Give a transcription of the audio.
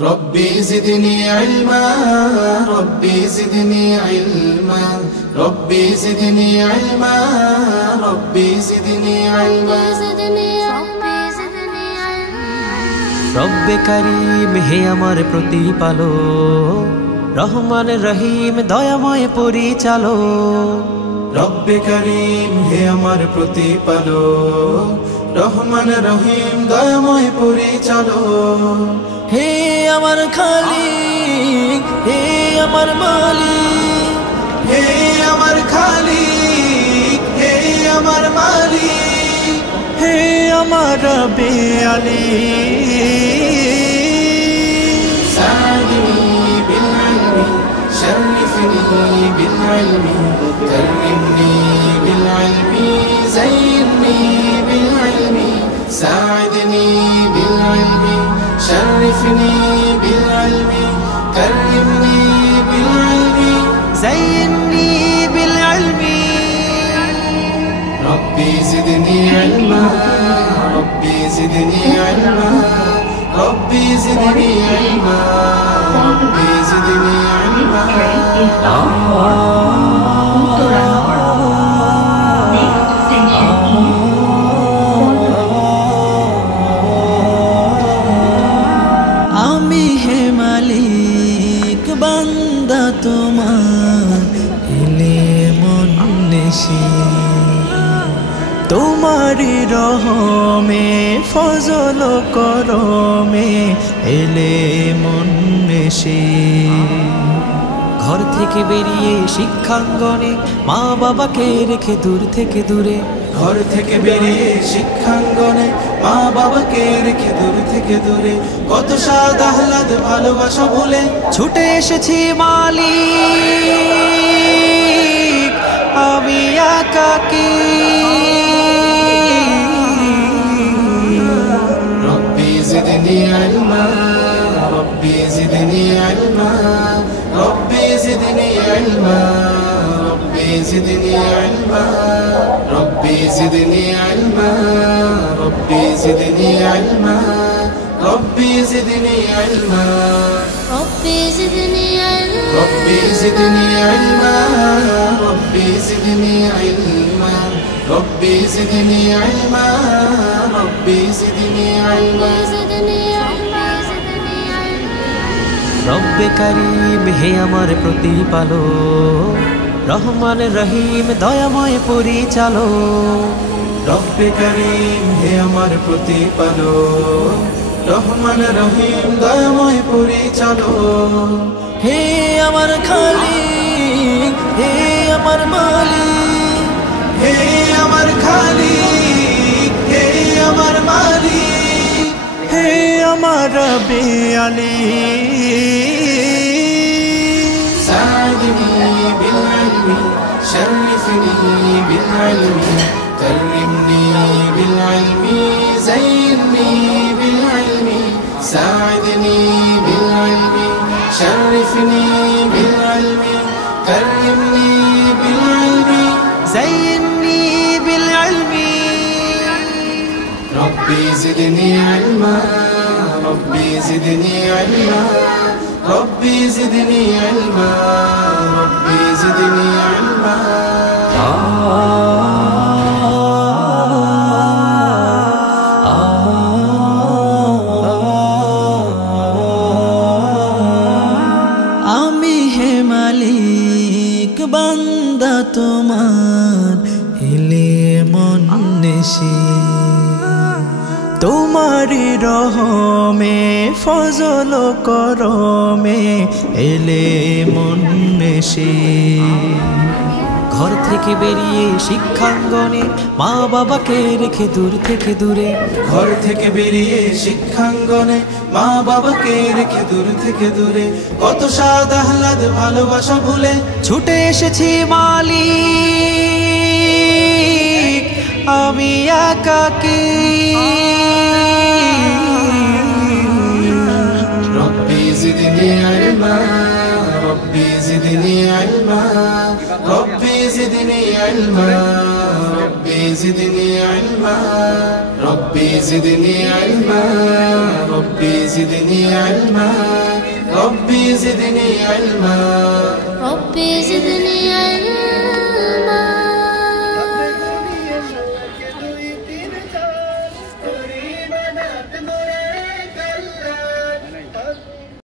ربي زدني علما ربي زدني علما ربي زدني علما ربي زدني علما রব্বে কারীম হে আমার প্রতিপালক, রহমান রহিম দয়াময় পরিচালক। রব্বে কারীম হে আমার প্রতিপালক, রহমান রহিম দয়াময় পরিচালক। হে আমার খালিক, হে আমার মালিক, হে আমার খালিক, হে আমার মালিক, হে আমার রব্বে আলী। ساعدني بالعلم شرفني بالعلم كرمني بالعلم زينني بالعلم ساعدني بالعلم شرفني بالعلم كرمني بالعلم زينني بالعلم ربي زدني علما ربي زدني علما ربي زدني علما ربي زدني علما আমি হে মালিক বান্দা তোমার, এলে মন নেশি তোমারি রহমে ফজল করমে এলে মন নেশি। ঘর থেকে বেরিয়ে শিক্ষাঙ্গনে মা বাবাকে রেখে দূর থেকে দূরে, ঘর থেকে বেরিয়ে শিক্ষাঙ্গনে মা বাবাকে রেখে দূর থেকে দূরে, কত স্বাদ আহ্লাদ ভালোবাসা ভুলে ছুটে এসেছি মালিক আমি একাকী। ربي زدني علما ربي زدني علما ربي زدني علما ربي زدني علما ربي زدني علما ربي زدني علما ربي زدني علما ربي زدني علما ربي زدني علما ربي زدني علما ربي زدني علما ربي زدني علما রব্বে কারীম হে আমার প্রতিপালক, রহমান রহিম দয়াময় পরিচালক। রব্বে কারীম হে আমার প্রতিপালক, রহমান রহিম দয়াময় পরিচালক। হে আমার খালিক, হে আমার মালিক, হে আমার খালিক, হে আমার মালিক, হে আমার রব্বে আলী। ساعدني بالعلم شرفني بالعلم كرمني بالعلم زينني بالعلم ساعدني بالعلم شرفني بالعلم كرمني بالعلم زينني بالعلم ربي زدني علما ربي زدني علما ربي زدني علما ربي زدني علما আমি হে মালিক বান্দা তোমার, এলে মন নেশি তোমারি রহমে ফজল করমে এলে মন নেশি। ঘর থেকে বেরিয়ে শিক্ষাঙ্গনে মা বাবাকে রেখে দূর থেকে দূরে, ঘর থেকে বেরিয়ে শিক্ষাঙ্গনে মা বাবাকে রেখে দূর থেকে দূরে, কত স্বাদ আহ্লাদ ভালোবাসা ভুলে ছুটে এসেছি মালিক আমি একাকী। ربي زدني علما ربي زدني علما ربي زدني علما ربي زدني علما ربي زدني علما ربي زدني علما ربي زدني علما ربي زدني علما